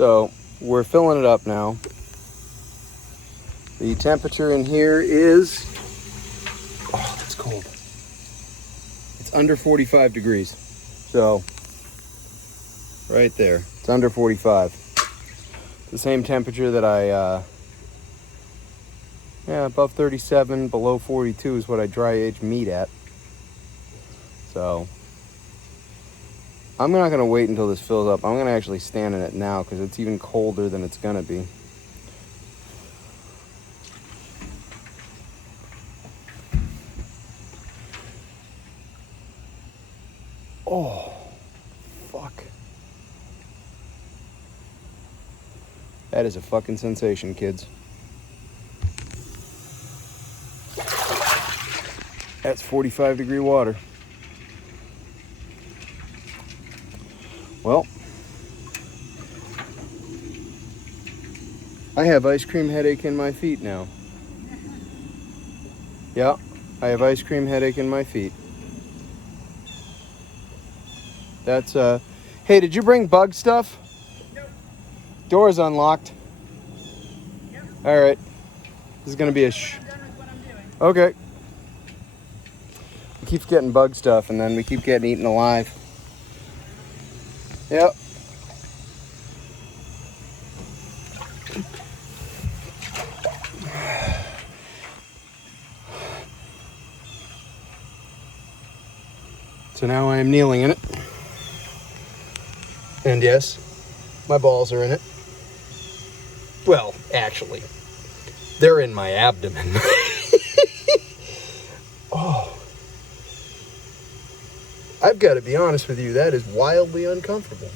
So we're filling it up now. The temperature in here is, oh, it's cold. It's under 45 degrees. So right there, it's under 45. The same temperature that above 37, below 42 is what I dry age meat at. So I'm not gonna wait until this fills up. I'm gonna actually stand in it now because it's even colder than it's gonna be. Oh, fuck. That is a fucking sensation, kids. That's 45 degree water. Well, I have ice cream headache in my feet now. Yeah, I have ice cream headache in my feet. That's, hey, did you bring bug stuff? Nope. Door's unlocked. Yep. All right. This is gonna be a I'm done with what I'm doing. Okay. We keep getting bug stuff and then we keep getting eaten alive. Yep. So now I am kneeling in it. And yes, my balls are in it. Well, actually, they're in my abdomen. Oh. I've got to be honest with you, that is wildly uncomfortable.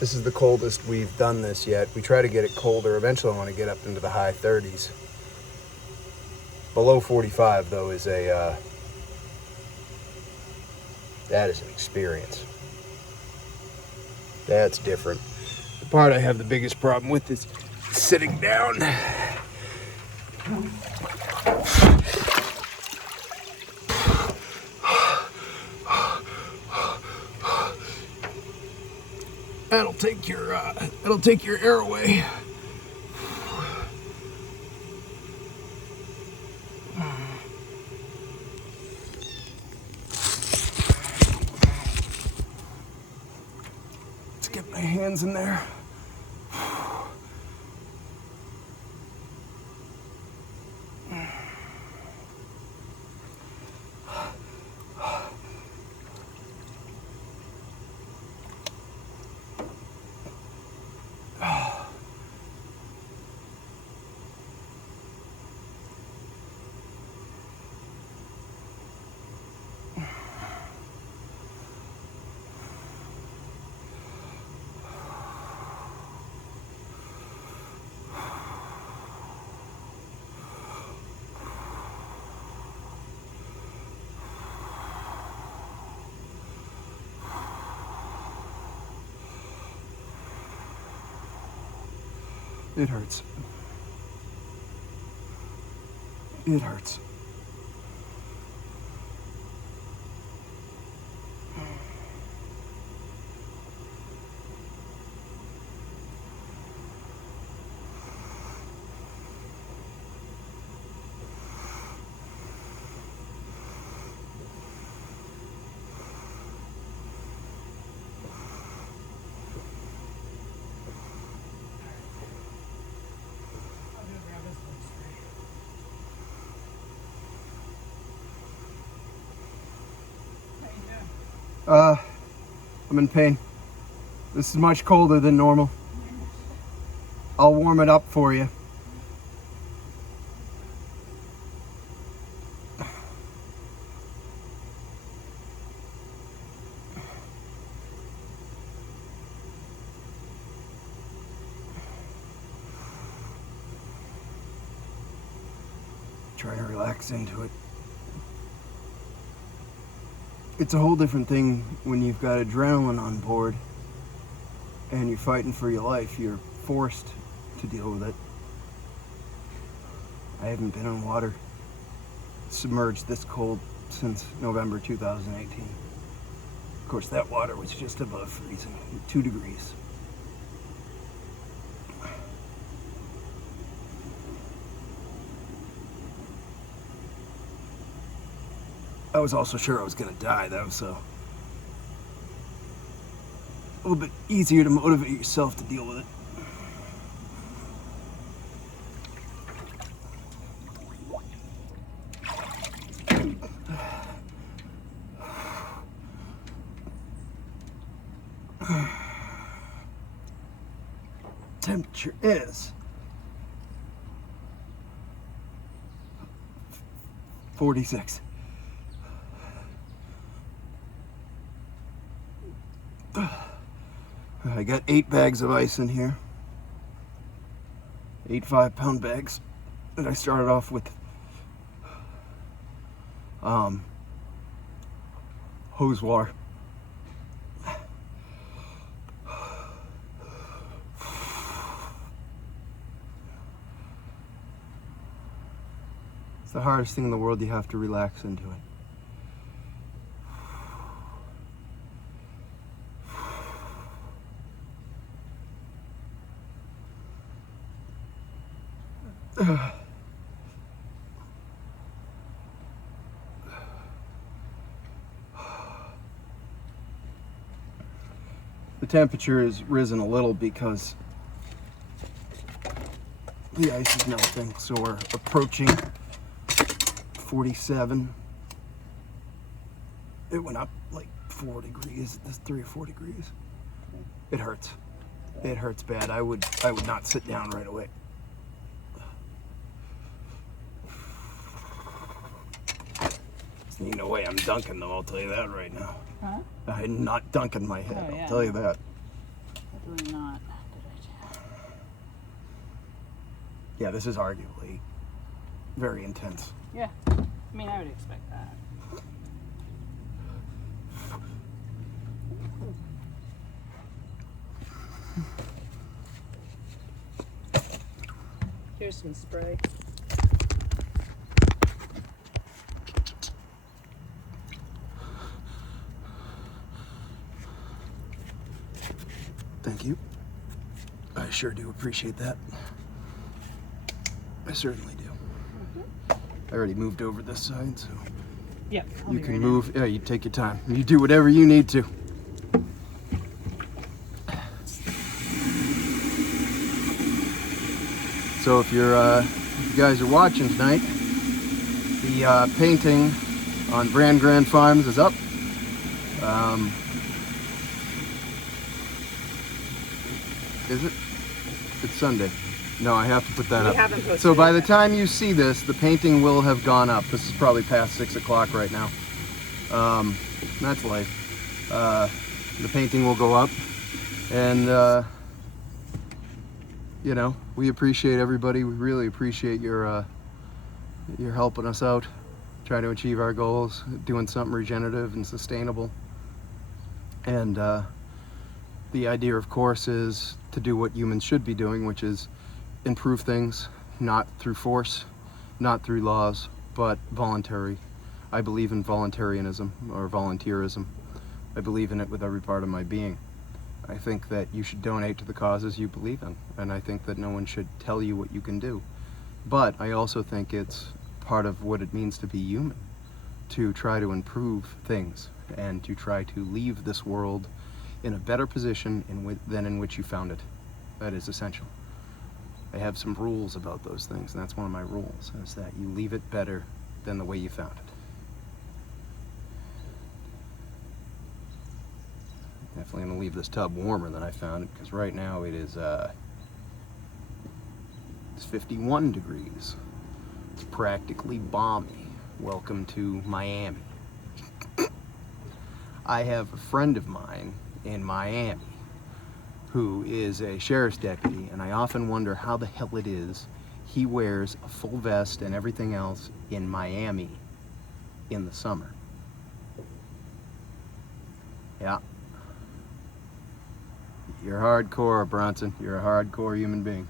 This is the coldest we've done this yet. We try to get it colder. Eventually I want to get up into the high 30s. Below 45 though is that is an experience. That's different. The part I have the biggest problem with is sitting down. That'll take your air away. Let's get my hands in there. It hurts. It hurts. I'm in pain. This is much colder than normal. I'll warm it up for you. Try to relax into it. It's a whole different thing when you've got adrenaline on board and you're fighting for your life. You're forced to deal with it. I haven't been in water submerged this cold since November 2018. course, that water was just above freezing, 2 degrees. I was also sure I was gonna die, though, so a little bit easier to motivate yourself to deal with it. Temperature is 46. I got 8 bags of ice in here. 8 5-pound bags. And I started off with hose water. It's the hardest thing in the world. You have to relax into it. The temperature has risen a little because the ice is melting, so we're approaching 47. It went up like 4 degrees, 3 or 4 degrees. It hurts. It hurts bad. I would not sit down right away. Ain't no way I'm dunking though, I'll tell you that right now. Huh? I'm not dunking my head, Oh, yeah. I'll tell you that. Definitely not. Good idea. Yeah, this is arguably very intense. Yeah. I mean, I would expect that. Here's some spray. Thank you. I sure do appreciate that. I certainly do. I already moved over this side, so Yep. you can move. Yeah, you take your time. You do whatever you need to. So if you guys are watching tonight, the painting on Brand Grand Farms is up. Is it? It's Sunday. No, I have to put that We up. haven't posted So by it the yet. time you see this, the painting will have gone up. This is probably past 6 o'clock right now. That's life. The painting will go up, and you know, we appreciate everybody. We really appreciate your helping us out, trying to achieve our goals, doing something regenerative and sustainable. And the idea, of course, is to do what humans should be doing, which is improve things, not through force, not through laws, but voluntary. I believe in voluntarism or volunteerism. I believe in it with every part of my being. I think that you should donate to the causes you believe in, and I think that no one should tell you what you can do. But I also think it's part of what it means to be human, to try to improve things and to try to leave this world in a better position than in which you found it. That is essential. I have some rules about those things, and that's one of my rules, is that you leave it better than the way you found it. Definitely gonna leave this tub warmer than I found it, because right now it is it's 51 degrees. It's practically balmy. Welcome to Miami. I have a friend of mine in Miami who is a sheriff's deputy, and I often wonder how the hell it is he wears a full vest and everything else in Miami in the summer. Yeah. You're hardcore, Bronson. You're a hardcore human being.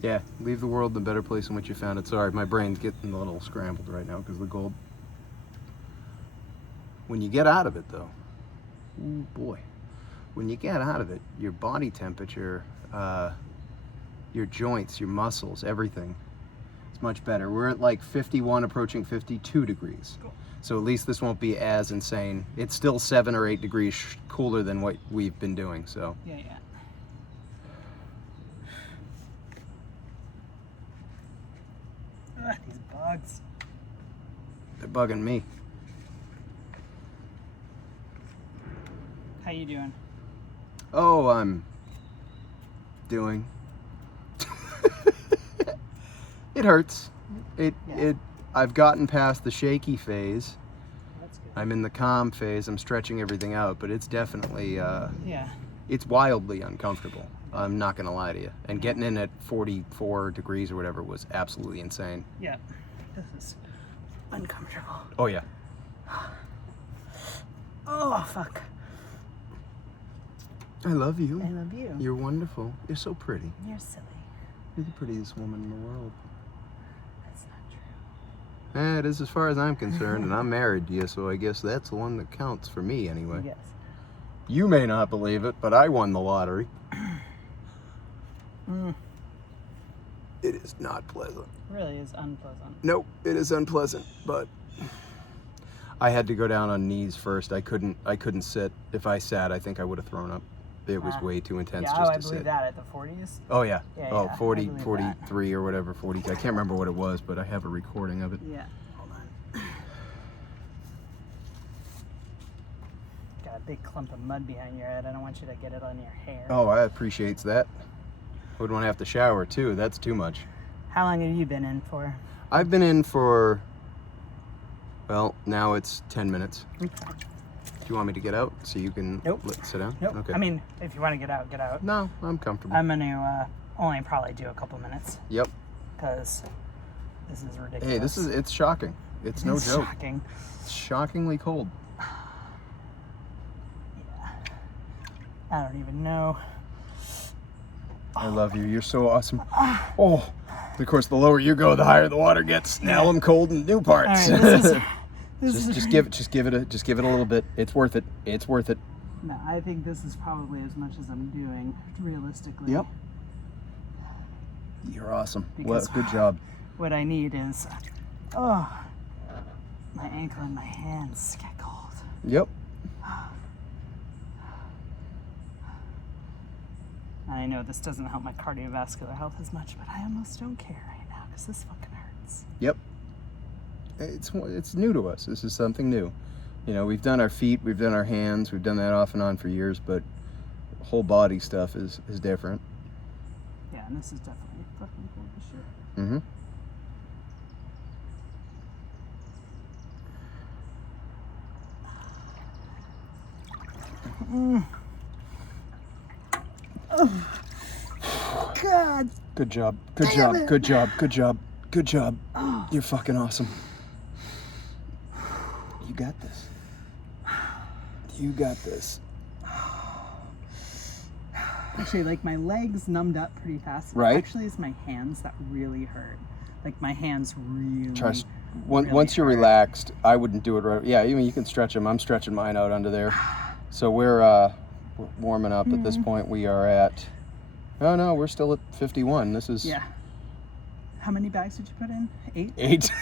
Yeah, leave the world in a better place in which you found it. Sorry, my brain's getting a little scrambled right now because of the cold. When you get out of it, though, ooh boy, when you get out of it, your body temperature, your joints, your muscles, everything, it's much better. We're at like 51, approaching 52 degrees. Cool. So at least this won't be as insane. It's still 7 or 8 degrees cooler than what we've been doing, so. Yeah. These bugs. They're bugging me. How you doing? Oh, I'm doing. It hurts. I've gotten past the shaky phase. That's good. I'm in the calm phase. I'm stretching everything out, but it's definitely Yeah. it's wildly uncomfortable. I'm not gonna lie to you. And getting in at 44 degrees or whatever was absolutely insane. Yeah. This is uncomfortable. Oh yeah. Oh, fuck. I love you. I love you. You're wonderful. You're so pretty. You're silly. You're the prettiest woman in the world. That's not true. It is as far as I'm concerned, and I'm married to you, so I guess that's the one that counts for me anyway. Yes. You may not believe it, but I won the lottery. It is not pleasant. Really is unpleasant. Nope, it is unpleasant, but I had to go down on knees first. I couldn't sit. If I sat, I think I would have thrown up. It was way too intense Yeah, just I to believe sit. that at the 40s. Oh yeah. Yeah, Oh, yeah, 40, I believe 43 or whatever, 40. I can't remember what it was, but I have a recording of it. Yeah. Hold on. Got a big clump of mud behind your head. I don't want you to get it on your hair. Oh, I appreciate that. Would want to have to shower too. That's too much. How long have you been in for? I've been in for, well, now it's 10 minutes. Okay. Do you want me to get out so you can Nope. sit down? Nope. Okay. I mean, if you want to get out, get out. No, I'm comfortable. I'm going to only probably do a couple minutes Yep. because this is ridiculous. Hey, it's shocking. It's no joke. Shocking. It's shockingly cold. Yeah. I don't even know. I love you. You're so awesome. Oh, of course, the lower you go, the higher the water gets. Now I'm cold in new parts. All right, just give it a little bit. It's worth it. It's worth it. No, I think this is probably as much as I'm doing, realistically. Yep. You're awesome. Because Good job. What I need is, my ankle and my hands get cold. Yep. I know this doesn't help my cardiovascular health as much, but I almost don't care right now because this fucking hurts. Yep. It's new to us. This is something new. You know, we've done our feet, we've done our hands, we've done that off and on for years, but whole body stuff is different. Yeah, and this is definitely fucking cold as shit. Mm-hmm. Oh, God. Good job. Good job. Good job. Good job. Good job. You're fucking awesome. You got this. You got this. Actually, like my legs numbed up pretty fast. Right. Actually, it's my hands that really hurt. Like my hands really. Trust. really Once you're hurt. relaxed, I wouldn't do it right. Yeah, you can stretch them. I'm stretching mine out under there. So we're warming up at this point. We are at. Oh no, we're still at 51. This is. Yeah. How many bags did you put in? 8? 8.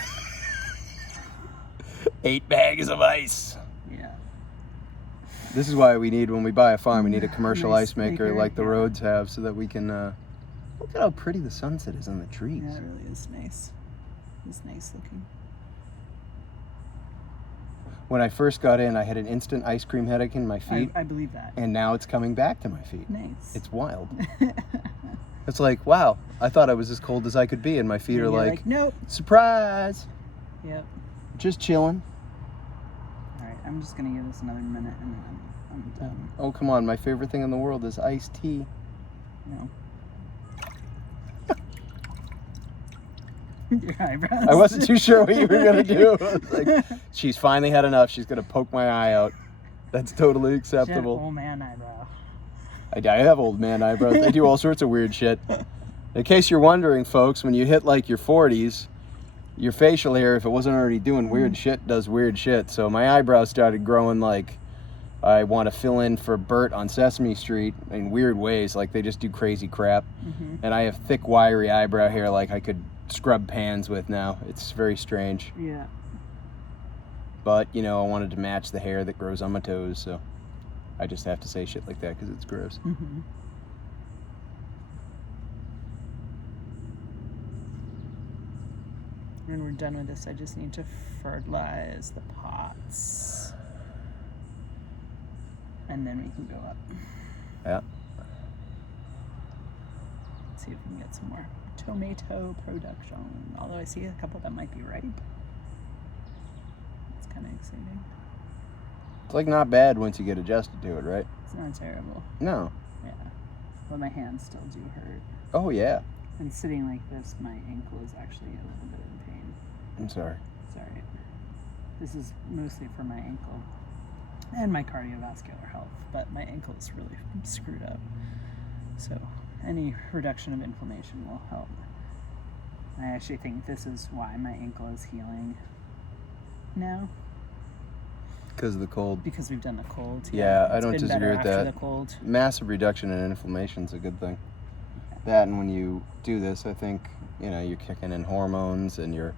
8 bags of ice. Yeah. This is why we need, when we buy a farm, we need a commercial Nice ice maker maker, like the yeah. roads have, so that we can. Look at how pretty the sunset is on the trees. Yeah, it really is nice. It's nice looking. When I first got in, I had an instant ice cream headache in my feet, I believe that. and now it's coming back to my feet. Nice. It's wild. It's like, wow, I thought I was as cold as I could be, and my feet And are you're like, nope. surprise, Yep. just chilling. All right, I'm just gonna give this another minute and then I'm done. Oh, come on, my favorite thing in the world is iced tea. No. Your eyebrows. I wasn't too sure what you were going to do. I was like, she's finally had enough. She's going to poke my eye out. That's totally acceptable. Old man eyebrow. I have old man eyebrows. They do all sorts of weird shit. In case you're wondering, folks, when you hit like your 40s, your facial hair, if it wasn't already doing weird shit, does weird shit. So my eyebrows started growing like I want to fill in for Bert on Sesame Street in weird ways, like they just do crazy crap. And I have thick, wiry eyebrow hair like I could scrub pans with now. It's very strange. Yeah. But, you know, I wanted to match the hair that grows on my toes, so I just have to say shit like that because it's gross. When we're done with this, I just need to fertilize the pots. And then we can go up. Yeah. See if we can get some more tomato production. Although I see a couple that might be ripe. It's kind of exciting. It's like not bad once you get adjusted to it, right? It's not terrible. No. Yeah. But my hands still do hurt. Oh, yeah. And sitting like this, my ankle is actually a little bit in pain. I'm sorry. Sorry. This is mostly for my ankle and my cardiovascular health, but my ankle is really screwed up. So any reduction of inflammation will help. I actually think this is why my ankle is healing now. Because of the cold. Because we've done the cold. Yeah, I It's don't been disagree better with after that. the cold. Massive reduction in inflammation is a good thing. That, and when you do this, I think, you know, you're kicking in hormones and you're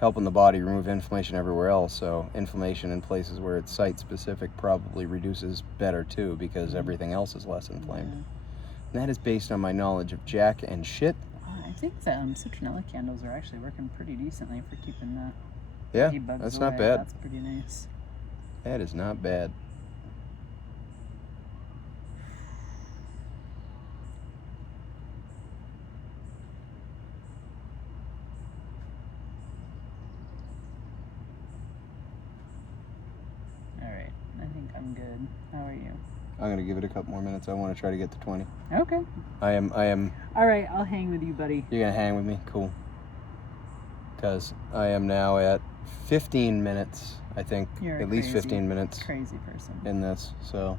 helping the body remove inflammation everywhere else. So inflammation in places where it's site-specific probably reduces better too, because everything else is less inflamed. Yeah. And that is based on my knowledge of Jack and shit. I think the citronella candles are actually working pretty decently for keeping the Yeah, bugs that's away. not bad. That's pretty nice. That is not bad. Alright, I think I'm good. How are you? I'm going to give it a couple more minutes. I want to try to get to 20. Okay. I am. Alright, I'll hang with you, buddy. You're going to hang with me? Cool. Because I am now at 15 minutes, I think. You're at least crazy, 15 minutes crazy person. in this, so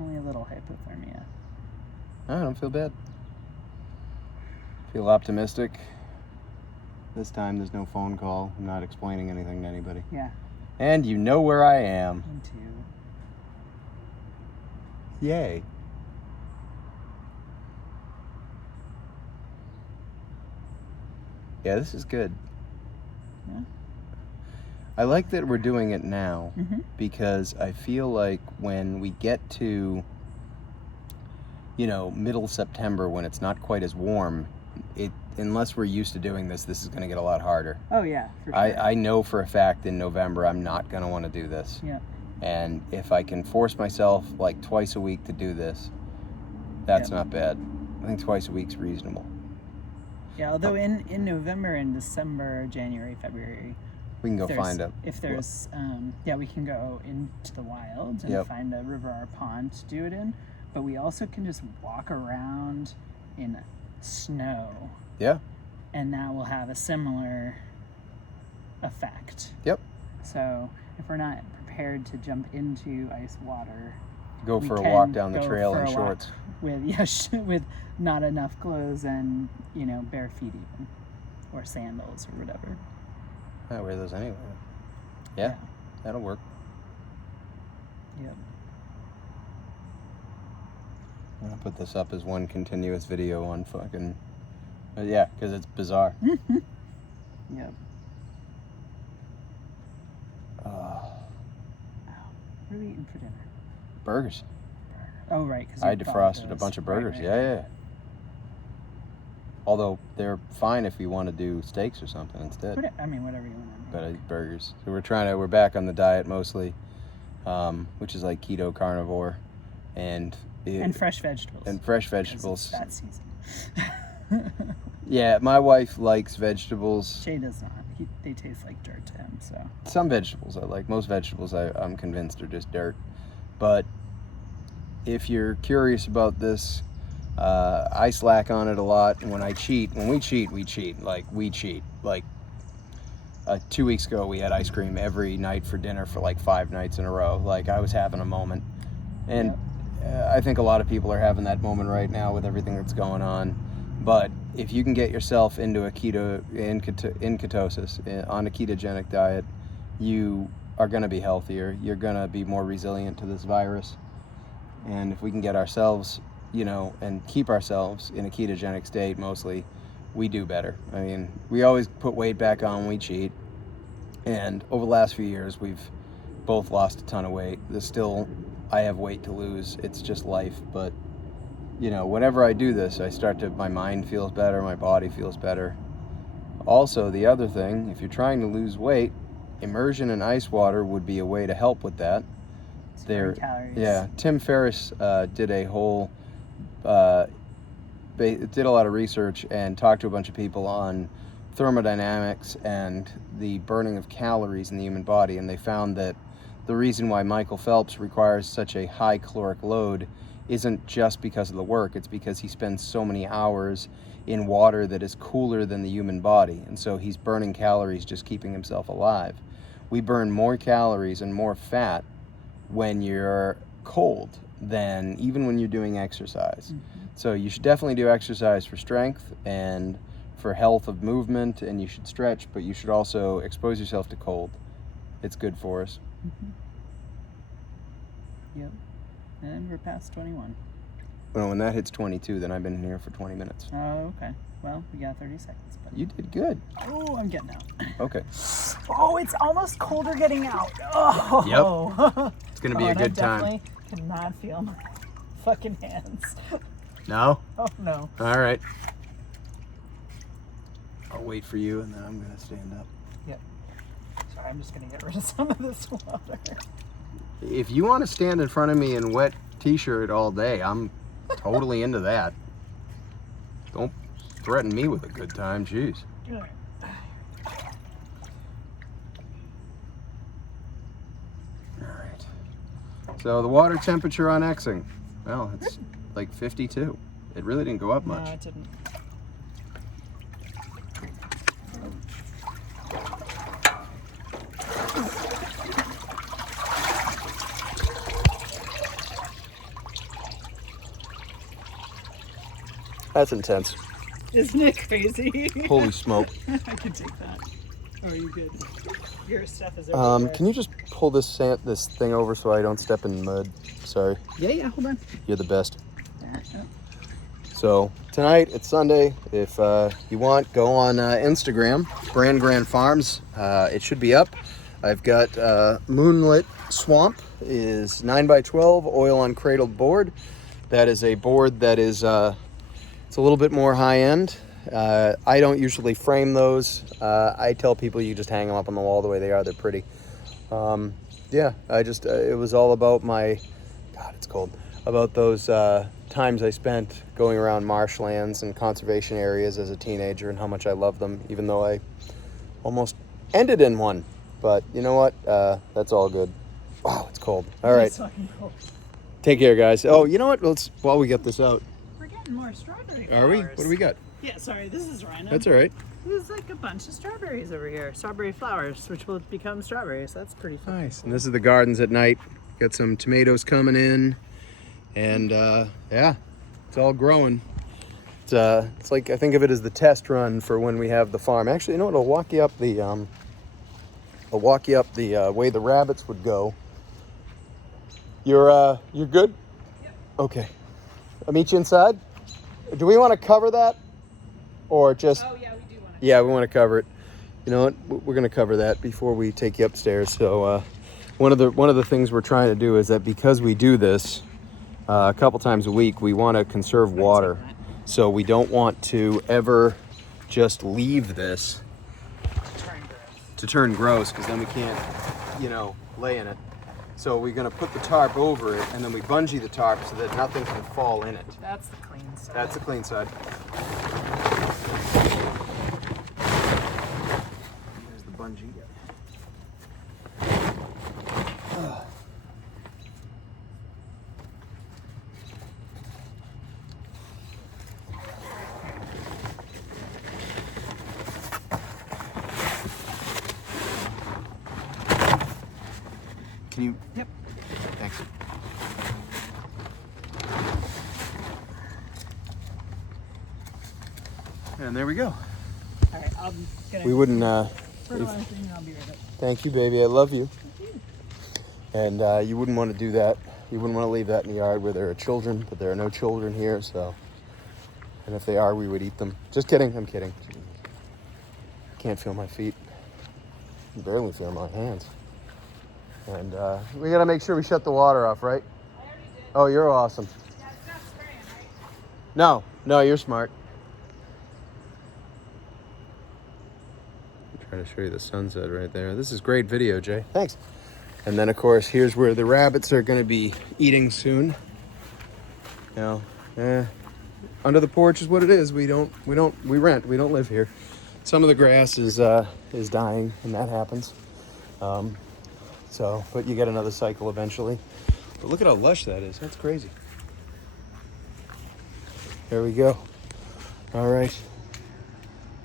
Only a little hypothermia. I don't feel bad. Feel optimistic. This time there's no phone call. I'm not explaining anything to anybody. Yeah, And you know where I am. me too. Yay. Yeah, this is good. Yeah. I like that we're doing it now Mm-hmm. because I feel like when we get to, you know, middle September when it's not quite as warm, unless we're used to doing this is going to get a lot harder. Oh yeah, for sure. I know for a fact in November I'm not going to want to do this. Yeah. And if I can force myself like twice a week to do this, that's Yep. not bad. I think twice a week's reasonable. Yeah, although in November and December, January, February, We can go there's- find a. if there's we can go into the wild and Yep. find a river or pond to do it in, but we also can just walk around in snow, Yeah. and that will have a similar effect. Yep. So if we're not prepared to jump into ice water, Go we for a can walk down the go trail for in a walk shorts. with with not enough clothes and bare feet even, or sandals or whatever. I wear those anyway. Yeah, that'll work. Yep. I'm gonna put this up as one continuous video on fucking. Yeah, because it's bizarre. Yep. What are we eating for dinner? Burgers. Oh, right. Cause I you bought defrosted a those. bunch of Right, burgers. right, Yeah, right. yeah. Although they're fine if you want to do steaks or something instead. Whatever you want to But I eat burgers. So we're back on the diet mostly, which is like keto carnivore, and fresh vegetables. and fresh 'Cause it's vegetables. that season. Yeah, my wife likes vegetables. Shay does not. They taste like dirt to him. So. Some vegetables I like. Most vegetables I'm convinced are just dirt. But if you're curious about this, I slack on it a lot. And when we cheat. Like 2 weeks ago, we had ice cream every night for dinner for like 5 nights in a row. Like I was having a moment. And I think a lot of people are having that moment right now with everything that's going on. But if you can get yourself into a ketosis, on a ketogenic diet, you are going to be healthier. You're going to be more resilient to this virus. And if we can get ourselves, and keep ourselves in a ketogenic state, mostly, we do better. I mean, we always put weight back on when we cheat. And over the last few years, we've both lost a ton of weight. I have weight to lose. It's just life. But, whenever I do this, my mind feels better, my body feels better. Also, the other thing, if you're trying to lose weight, immersion in ice water would be a way to help with that. Calories. Yeah, Tim Ferriss did a lot of research and talked to a bunch of people on thermodynamics and the burning of calories in the human body, and they found that the reason why Michael Phelps requires such a high caloric load isn't just because of the work, it's because he spends so many hours in water that is cooler than the human body, and so he's burning calories just keeping himself alive. We burn more calories and more fat when you're cold than even when you're doing exercise. Mm-hmm. So you should definitely do exercise for strength and for health of movement, and you should stretch, but you should also expose yourself to cold. It's good for us. Mm-hmm. Yep. And we're past 21. Well, when that hits 22, then I've been in here for 20 minutes. Oh, okay. Well, we got 30 seconds. But... You did good. Oh, I'm getting out. Okay. Oh, it's almost colder getting out. Oh. Yep. It's going to be a good time. I definitely cannot feel my fucking hands. No? Oh, no. All right. I'll wait for you, and then I'm going to stand up. Yep. Sorry, I'm just going to get rid of some of this water. If you want to stand in front of me in wet t-shirt all day, I'm totally into that. Don't threaten me with a good time, jeez. All right. So the water temperature on Xing, well, it's like 52. It really didn't go up much. No, it didn't. That's intense. Isn't it crazy? Holy smoke. I can take that. Oh, are you good? Your stuff is over there. Can you just pull this thing over so I don't step in mud? Sorry. Yeah, hold on. You're the best. Yeah. So tonight, it's Sunday. If you want, go on Instagram, Brand Grand Farms. It should be up. I've got Moonlit Swamp is 9x12 oil on cradled board. That is a board that is it's a little bit more high end. I don't usually frame those. I tell people you just hang them up on the wall the way they are. They're pretty. Yeah, it was all about God, it's cold. About those times I spent going around marshlands and conservation areas as a teenager and how much I love them, even though I almost ended in one. But you know what? That's all good. Wow, it's cold. All right. It's fucking cold. Take care, guys. Oh, you know what? While we get this out. We're getting more strawberry flowers. Are we? What do we got? Yeah, sorry, this is Rhino. That's all right. There's like a bunch of strawberries over here. Strawberry flowers, which will become strawberries. That's pretty fun. Nice. Cool. And this is the gardens at night. Got some tomatoes coming in. And yeah, it's all growing. It's like, I think of it as the test run for when we have the farm. Actually, you know what? I'll walk you up the way the rabbits would go. You're good? Yep. Okay. I'll meet you inside. Do we want to cover that? Or just... Oh, yeah, we do want to. Yeah, we want to cover it. You know what? We're going to cover that before we take you upstairs. So one of the things we're trying to do is that because we do this a couple times a week, we want to conserve water. So we don't want to ever just leave this to turn gross, because then we can't, lay in it. So we're going to put the tarp over it, and then we bungee the tarp so that nothing can fall in it. That's the clean side. That's the clean side. There's the bungee. Can you? Yep. Thanks. And there we go. All right, I'm gonna. We wouldn't. Fertilizing, and I'll be right back. Thank you, baby. I love you. And you wouldn't want to do that. You wouldn't want to leave that in the yard where there are children, but there are no children here, so. And if they are, we would eat them. Just kidding. I'm kidding. Can't feel my feet. I can barely feel my hands. And we gotta make sure we shut the water off, right? I already did. Oh, you're awesome. Yeah, it's not spraying, right? No, you're smart. I'm trying to show you the sunset right there. This is great video, Jay. Thanks. And then, of course, here's where the rabbits are gonna be eating soon. You know, under the porch is what it is. We rent. We don't live here. Some of the grass is dying, and that happens. So, but you get another cycle eventually. But look at how lush that is. That's crazy. There we go. All right.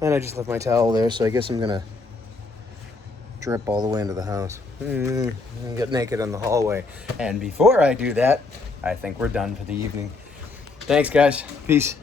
And I just left my towel there, so I guess I'm gonna drip all the way into the house. And get naked in the hallway. And before I do that, I think we're done for the evening. Thanks, guys. Peace.